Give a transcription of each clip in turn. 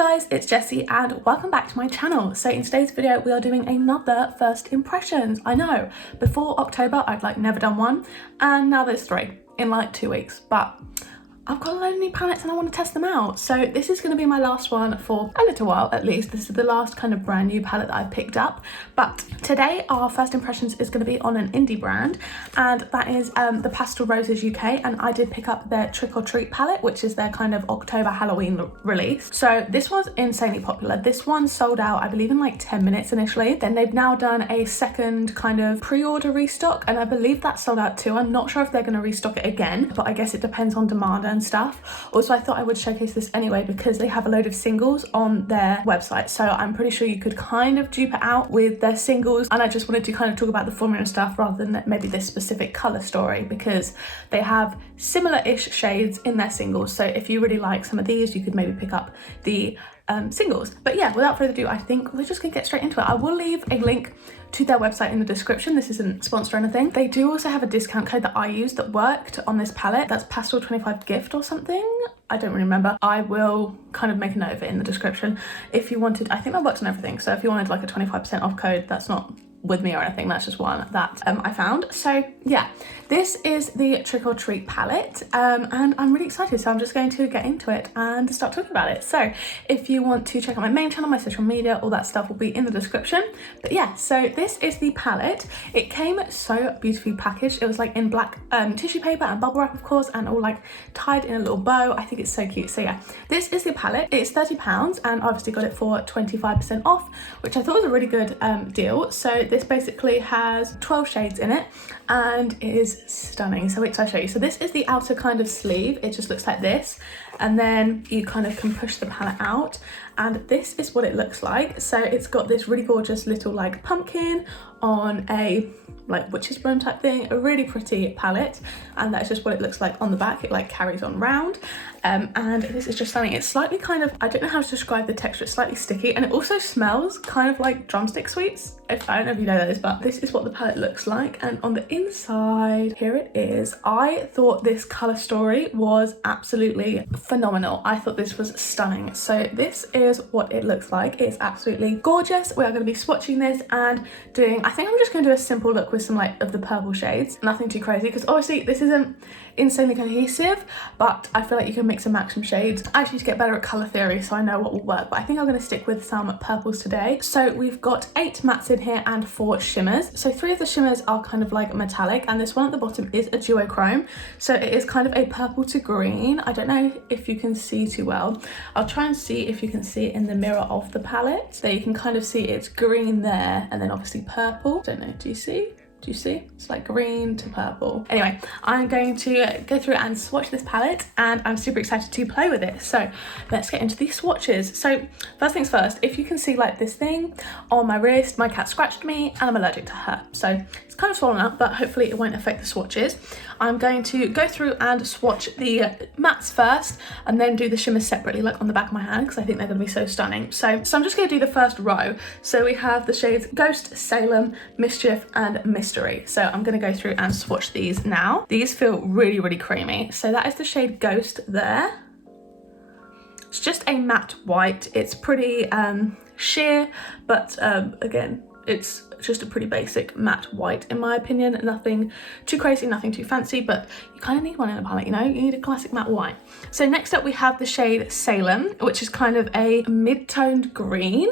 guys, it's Jessie and welcome back to my channel. So in today's video we are doing another first impressions. I know, before October I'd never done one, and now there's 3 in 2 weeks, but I've got a load of new palettes and I want to test them out. So this is going to be my last one for a little while at least. This is the last kind of brand new palette that I've picked up. But today our first impressions is going to be on an indie brand, and that is the Pastel Roses UK. And I did pick up their Trick or Treat palette, which is their kind of October Halloween release. So this was insanely popular. This one sold out, I believe, in 10 minutes initially. Then they've now done a second kind of pre-order restock, and I believe that sold out too. I'm not sure if they're going to restock it again, but I guess it depends on demand and stuff. Also, I thought I would showcase this anyway because they have a load of singles on their website, so I'm pretty sure you could kind of dupe it out with their singles, and I just wanted to kind of talk about the formula and stuff rather than maybe this specific color story, because they have similar-ish shades in their singles. So if you really like some of these, you could maybe pick up the singles. But yeah, without further ado, I think we're just gonna get straight into it. I will leave a link to their website in the description. This isn't sponsored or anything. They do also have a discount code that I used that worked on this palette. That's Pastel 25 gift or something. I don't really remember. I will kind of make a note of it in the description. If you wanted, I think that works on everything. So if you wanted a 25% off code, that's not with me or anything, that's just one that I found. So yeah, this is the Trick or Treat palette, and I'm really excited, so I'm just going to get into it and start talking about it. So if you want to check out my main channel, my social media, all that stuff will be in the description. But yeah, so this is the palette. It came so beautifully packaged. It was in black tissue paper and bubble wrap, of course, and all tied in a little bow. I think it's so cute. So yeah, this is the palette. It's £30 and I obviously got it for 25% off, which I thought was a really good deal. So this basically has 12 shades in it and it is stunning. So wait till I show you. So this is the outer kind of sleeve. It just looks like this, and then you kind of can push the palette out, and this is what it looks like. So it's got this really gorgeous little pumpkin on a witch's broom type thing, a really pretty palette, and that's just what it looks like on the back. It carries on round, and this is just stunning. It's slightly kind of, I don't know how to describe the texture, it's slightly sticky, and it also smells kind of like drumstick sweets. I don't know if you know those, but this is what the palette looks like. And on the inside, here it is. I thought this color story was absolutely phenomenal. I thought this was stunning. So this is what it looks like. It's absolutely gorgeous. We are going to be swatching this and doing, I think I'm just going to do a simple look with some of the purple shades, nothing too crazy, because obviously this isn't insanely cohesive, but I feel like you can mix and match some shades. I actually need to get better at color theory so I know what will work, but I think I'm going to stick with some purples today. So we've got 8 mattes in here and 4 shimmers. So 3 of the shimmers are kind of metallic, and this one at the bottom is a duochrome, so it is kind of a purple to green. I don't know if you can see too well. I'll try and see if you can see it in the mirror of the palette. So you can kind of see it's green there, and then obviously purple. Don't know, do you see? Do you see? It's green to purple. Anyway, I'm going to go through and swatch this palette, and I'm super excited to play with it. So let's get into these swatches. So first things first, if you can see this thing on my wrist, my cat scratched me and I'm allergic to her. So it's kind of swollen up, but hopefully it won't affect the swatches. I'm going to go through and swatch the mattes first and then do the shimmers separately on the back of my hand, because I think they're going to be so stunning. So I'm just going to do the first row. So we have the shades Ghost, Salem, Mischief and Mystery. So I'm going to go through and swatch these now. These feel really, really creamy. So that is the shade Ghost there. It's just a matte white. It's pretty sheer, but again, it's just a pretty basic matte white in my opinion. Nothing too crazy, nothing too fancy, but you kind of need one in a palette, you know? You need a classic matte white. So next up we have the shade Salem, which is kind of a mid-toned green.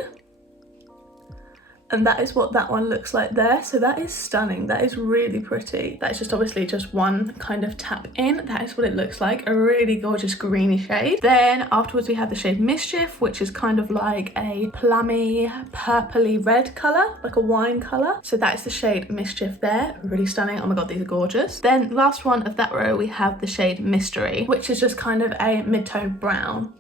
And that is what that one looks like there. So that is stunning. That is really pretty. That is just obviously just one kind of tap in. That is what it looks like. A really gorgeous greeny shade. Then afterwards we have the shade Mischief, which is kind of a plummy, purpley red color, like a wine color. So that is the shade Mischief there. Really stunning. Oh my God, these are gorgeous. Then last one of that row, we have the shade Mystery, which is just kind of a mid-tone brown.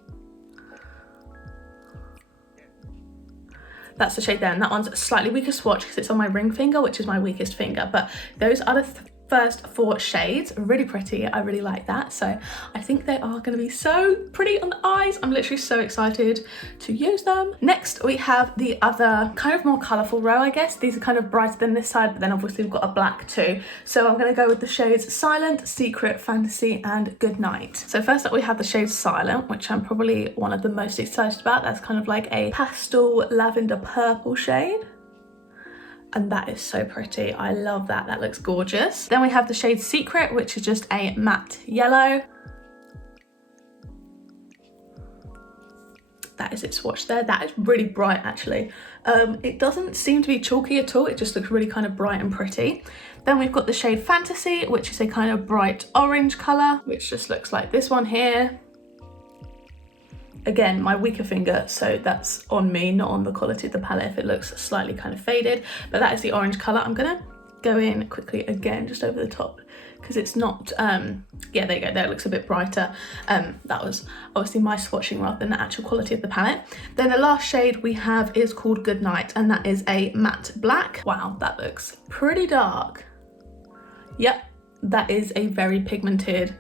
That's the shade there, and that one's a slightly weaker swatch because it's on my ring finger, which is my weakest finger. But those are the first 4 shades. Really pretty. I really like that. So I think they are going to be so pretty on the eyes. I'm literally so excited to use them. Next, we have the other kind of more colourful row, I guess. These are kind of brighter than this side, but then obviously we've got a black too. So I'm going to go with the shades Silent, Secret, Fantasy, and Goodnight. So first up, we have the shade Silent, which I'm probably one of the most excited about. That's kind of like a pastel lavender purple shade. And that is so pretty. I love that. That looks gorgeous. Then we have the shade Secret, which is just a matte yellow. That is its swatch there. That is really bright, actually. It doesn't seem to be chalky at all. It just looks really kind of bright and pretty. Then we've got the shade Fantasy, which is a kind of bright orange colour, which just looks like this one here. Again, my weaker finger, so that's on me, not on the quality of the palette if it looks slightly kind of faded, but that is the orange colour. I'm gonna go in quickly again, just over the top, because it's not, yeah, there you go, there it looks a bit brighter. That was obviously my swatching rather than the actual quality of the palette. Then the last shade we have is called Goodnight, and that is a matte black. Wow, that looks pretty dark. Yep, that is a very pigmented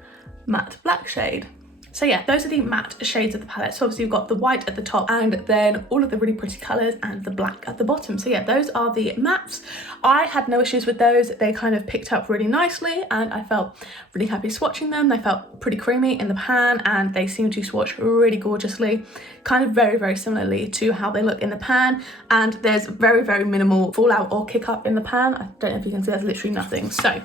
matte black shade. So yeah, those are the matte shades of the palette. So obviously you've got the white at the top and then all of the really pretty colours and the black at the bottom. So yeah, those are the mattes. I had no issues with those. They kind of picked up really nicely and I felt really happy swatching them. They felt pretty creamy in the pan and they seem to swatch really gorgeously, kind of very, very similarly to how they look in the pan. And there's very, very minimal fallout or kick up in the pan. I don't know if you can see, there's literally nothing. So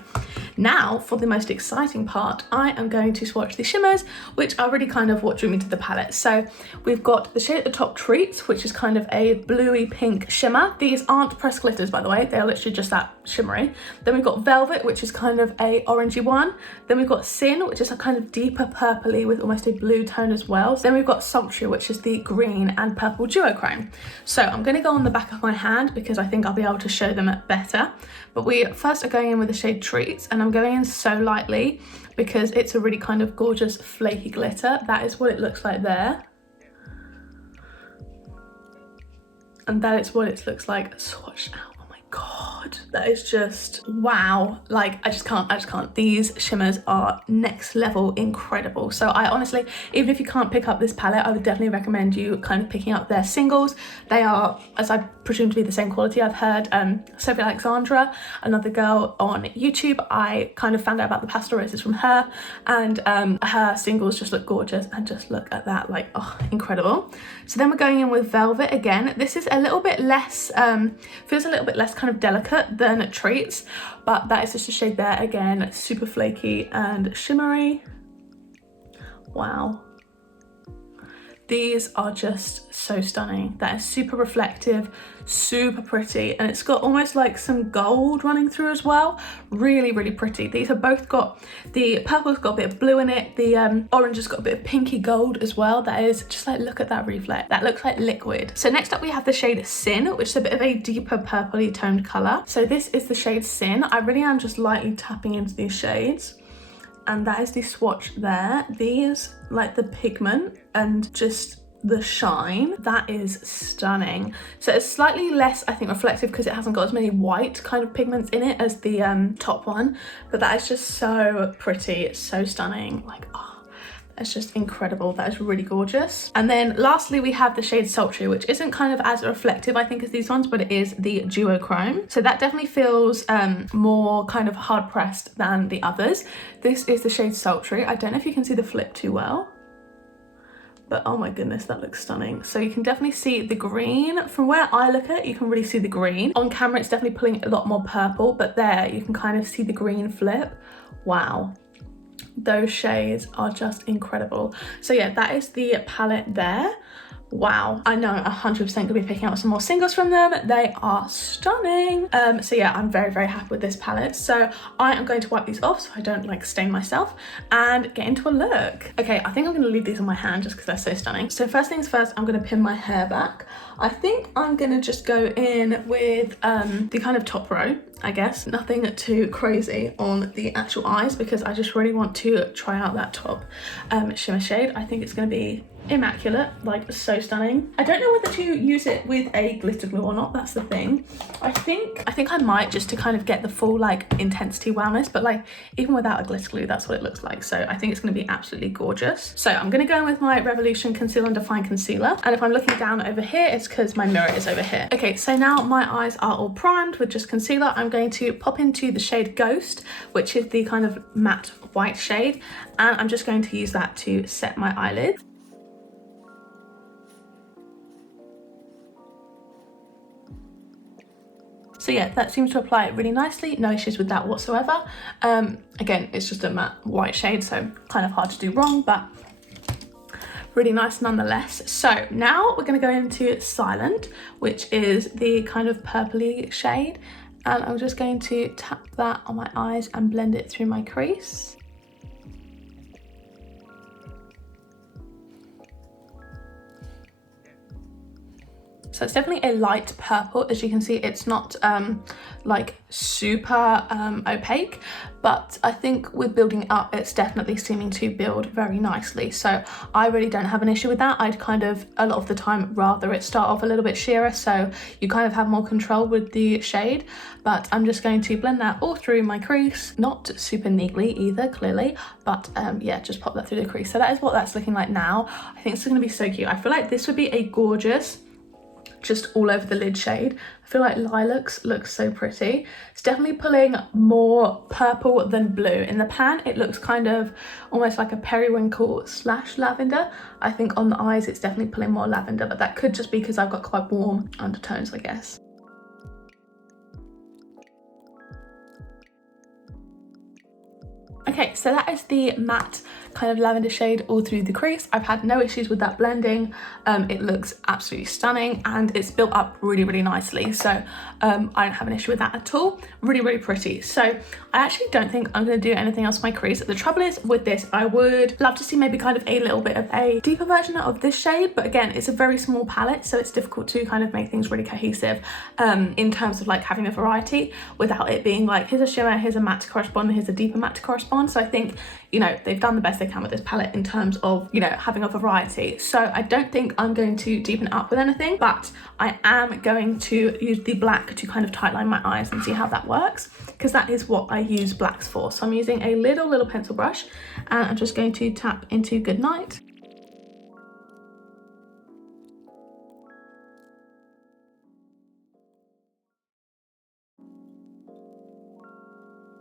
now for the most exciting part, I am going to swatch the shimmers, which are really kind of what drew me to the palette. So we've got the shade at the top, Treats, which is kind of a bluey pink shimmer. These aren't pressed glitters, by the way. They are literally just that shimmery. Then we've got Velvet, which is kind of a orangey one. Then we've got Sin, which is a kind of deeper purpley with almost a blue tone as well. Then we've got Sultry, which is the green and purple duochrome. So I'm going to go on the back of my hand because I think I'll be able to show them better. But we first are going in with the shade Treats, and I'm going in so lightly because it's a really kind of gorgeous flaky glitter. That is what it looks like there. And that is what it looks like swatched out. Oh my God, that is just wow. Like I just can't. These shimmers are next level incredible. So I honestly, even if you can't pick up this palette, I would definitely recommend you kind of picking up their singles. They are, as I presume to be the same quality. I've heard Sophie Alexandra, another girl on YouTube, I kind of found out about the Pastel Roses from her, and her singles just look gorgeous, and just look at that, like, oh, incredible. So then we're going in with Velvet again. This is a little bit less, feels a little bit less kind of delicate than Treats, but that is just a shade there, again, super flaky and shimmery. Wow. These are just so stunning. That is super reflective, super pretty, and it's got almost like some gold running through as well. Really, really pretty. These have both got, the purple's got a bit of blue in it, the orange has got a bit of pinky gold as well. That is just like, look at that reflect. That looks like liquid. So next up we have the shade Sin, which is a bit of a deeper purpley toned colour. So this is the shade Sin. I really am just lightly tapping into these shades. And that is the swatch there. These, like the pigment and just the shine, that is stunning. So it's slightly less, I think, reflective because it hasn't got as many white kind of pigments in it as the top one, but that is just so pretty. It's so stunning. Like, oh, that's just incredible. That is really gorgeous. And then lastly we have the shade Sultry, which isn't kind of as reflective, I think, as these ones, but it is the duochrome. So that definitely feels more kind of hard pressed than the others. This is the shade Sultry. I don't know if you can see the flip too well, but oh my goodness, that looks stunning. So you can definitely see the green. From where I look at it, you can really see the green. On camera, it's definitely pulling a lot more purple, but there you can kind of see the green flip. Wow. Those shades are just incredible. So yeah, that is the palette there. Wow, I know 100% gonna be picking out some more singles from them. They are stunning. So yeah, I'm very, very happy with this palette. So I am going to wipe these off so I don't like stain myself and get into a look. Okay, I think I'm gonna leave these on my hand just because they're so stunning. So first things first, I'm gonna pin my hair back. I think I'm gonna just go in with the kind of top row. I guess. Nothing too crazy on the actual eyes because I just really want to try out that top shimmer shade. I think it's going to be immaculate, like so stunning. I don't know whether to use it with a glitter glue or not, that's the thing. I think I might, just to kind of get the full like intensity wellness, but like even without a glitter glue that's what it looks like. So I think it's going to be absolutely gorgeous. So I'm going to go in with my Revolution Conceal and Define Concealer, and if I'm looking down over here it's because my mirror is over here. Okay, so now my eyes are all primed with just concealer. I'm going to pop into the shade Ghost, which is the kind of matte white shade, and I'm just going to use that to set my eyelids. So yeah, that seems to apply it really nicely. No issues with that whatsoever. Again, it's just a matte white shade, so kind of hard to do wrong, but really nice nonetheless. So now we're going to go into Silent, which is the kind of purpley shade. And I'm just going to tap that on my eyes and blend it through my crease. So it's definitely a light purple. As you can see, it's not like super opaque, but I think with building it up, it's definitely seeming to build very nicely. So I really don't have an issue with that. I'd kind of, a lot of the time, rather it start off a little bit sheerer, so you kind of have more control with the shade. But I'm just going to blend that all through my crease, not super neatly either, clearly, but yeah, just pop that through the crease. So that is what that's looking like now. I think it's gonna be so cute. I feel like this would be a gorgeous, just all over the lid shade. I feel like Lilacs looks so pretty. It's definitely pulling more purple than blue. In the pan, it looks kind of almost like a periwinkle / lavender. I think on the eyes, it's definitely pulling more lavender, but that could just be because I've got quite warm undertones, I guess. Okay, so that is the matte kind of lavender shade all through the crease. I've had no issues with that blending. It looks absolutely stunning and it's built up really, really nicely. So I don't have an issue with that at all. Really, really pretty. So I actually don't think I'm going to do anything else with my crease. The trouble is with this, I would love to see maybe kind of a little bit of a deeper version of this shade. But again, it's a very small palette, so it's difficult to kind of make things really cohesive in terms of like having a variety without it being like, here's a shimmer, here's a matte to correspond, here's a deeper matte to correspond. So I think, you know, they've done the best they can with this palette in terms of, you know, having a variety. So I don't think I'm going to deepen it up with anything, but I am going to use the black to kind of tightline my eyes and see how that works, because that is what I use blacks for. So I'm using a little pencil brush and I'm just going to tap into Goodnight.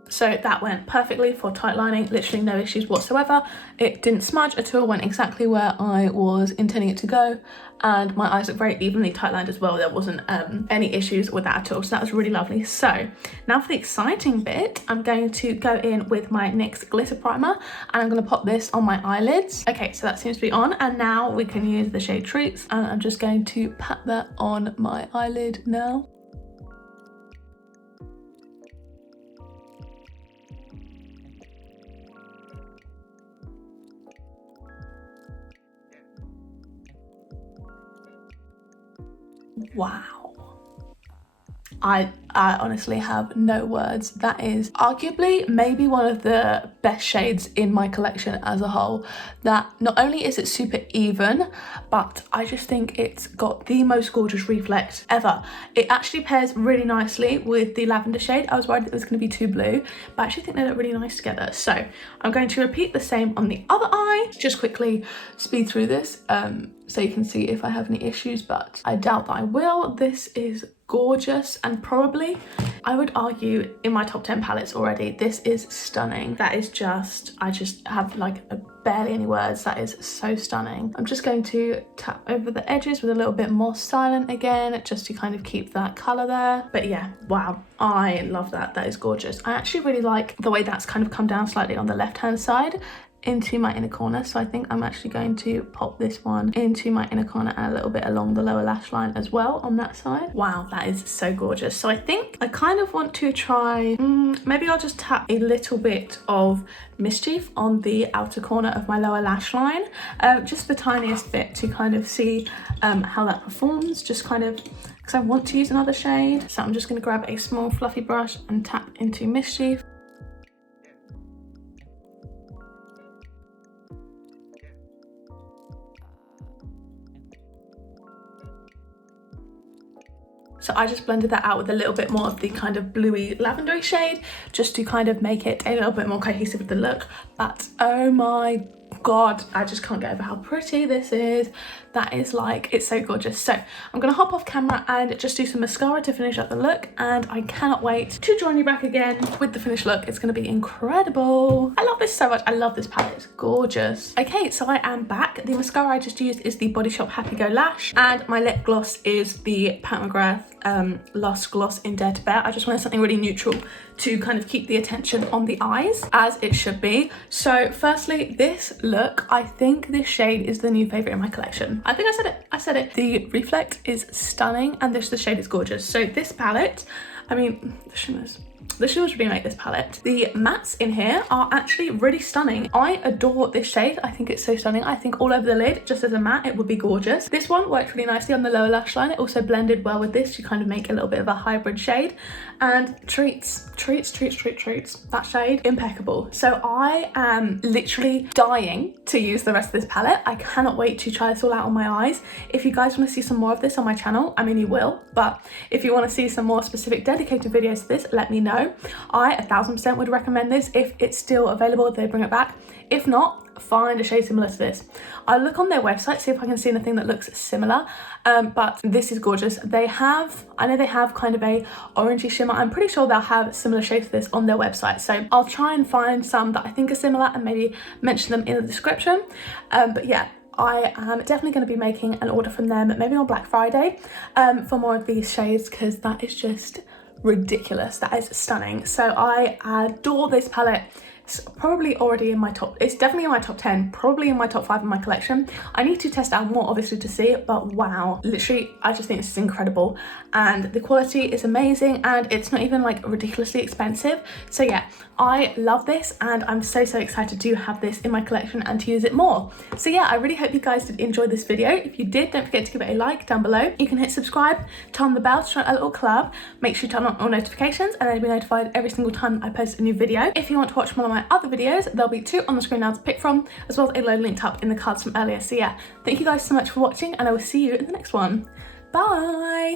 So that went perfectly for tight lining, literally no issues whatsoever. It didn't smudge at all, went exactly where I was intending it to go, and my eyes look very evenly tight lined as well. There wasn't any issues with that at all, so that was really lovely. So now for the exciting bit, I'm going to go in with my NYX glitter primer and I'm going to pop this on my eyelids. Okay, so that seems to be on, and now we can use the shade Treats, and I'm just going to pat that on my eyelid now. Wow. I honestly have no words. That is arguably maybe one of the best shades in my collection as a whole. That not only is it super even, but I just think it's got the most gorgeous reflect ever. It actually pairs really nicely with the lavender shade. I was worried it was going to be too blue, but I actually think they look really nice together. So I'm going to repeat the same on the other eye. Just quickly speed through this so you can see if I have any issues, but I doubt that I will. This is gorgeous, and probably, I would argue, in my top 10 palettes already, this is stunning. That is just, I just have like barely any words. That is so stunning. I'm just going to tap over the edges with a little bit more Silent again, just to kind of keep that color there. But yeah, wow, I love that. That is gorgeous. I actually really like the way that's kind of come down slightly on the left hand side into my inner corner, so I think I'm actually going to pop this one into my inner corner and a little bit along the lower lash line as well on that side. Wow, that is so gorgeous. So I think I kind of want to try, maybe I'll just tap a little bit of Mischief on the outer corner of my lower lash line, just the tiniest bit, to kind of see how that performs. Just kind of because I want to use another shade. So I'm just going to grab a small fluffy brush and tap into Mischief. So I just blended that out with a little bit more of the kind of bluey lavendery shade, just to kind of make it a little bit more cohesive with the look. But oh my God, I just can't get over how pretty this is. That is like, it's so gorgeous. So I'm gonna hop off camera and just do some mascara to finish up the look, and I cannot wait to join you back again with the finished look. It's gonna be incredible. I love this so much. I love this palette, it's gorgeous. Okay, so I am back. The mascara I just used is the Body Shop Happy Go Lash, and my lip gloss is the Pat McGrath Lost Gloss in Dare to Bear. I just wanted something really neutral to kind of keep the attention on the eyes, as it should be. So firstly, this look, I think this shade is the new favorite in my collection. I think I said it. The Reflect is stunning, and the shade is gorgeous. So this palette, I mean, the shimmers really make this palette. The mattes in here are actually really stunning. I adore this shade. I think it's so stunning. I think all over the lid, just as a matte, it would be gorgeous. This one worked really nicely on the lower lash line. It also blended well with this to kind of make a little bit of a hybrid shade. And treats. That shade, impeccable. So I am literally dying to use the rest of this palette. I cannot wait to try this all out on my eyes. If you guys want to see some more of this on my channel, I mean, you will, but if you want to see some more specific dedicated videos to this, let me know. I 1000% would recommend this if it's still available, if they bring it back. If not, find a shade similar to this. I'll look on their website, see if I can see anything that looks similar, but this is gorgeous. I know they have kind of a orangey shimmer. I'm pretty sure they'll have similar shades to this on their website, so I'll try and find some that I think are similar and maybe mention them in the description. But yeah, I am definitely going to be making an order from them, maybe on Black Friday, for more of these shades, because that is just ridiculous. That is stunning. So I adore this palette. It's probably already in my top, it's definitely in my top 10, probably in my top 5 in my collection. I need to test out more obviously to see it, but wow, literally I just think this is incredible, and the quality is amazing, and it's not even like ridiculously expensive. So yeah, I love this, and I'm so excited to have this in my collection and to use it more. So yeah, I really hope you guys did enjoy this video. If you did, don't forget to give it a like down below. You can hit subscribe, turn on the bell to join a little club. Make sure you turn on all notifications, and then you'll be notified every single time I post a new video. If you want to watch one of my other videos, there'll be 2 on the screen now to pick from, as well as a load linked up in the cards from earlier. So yeah, thank you guys so much for watching, and I will see you in the next one. Bye!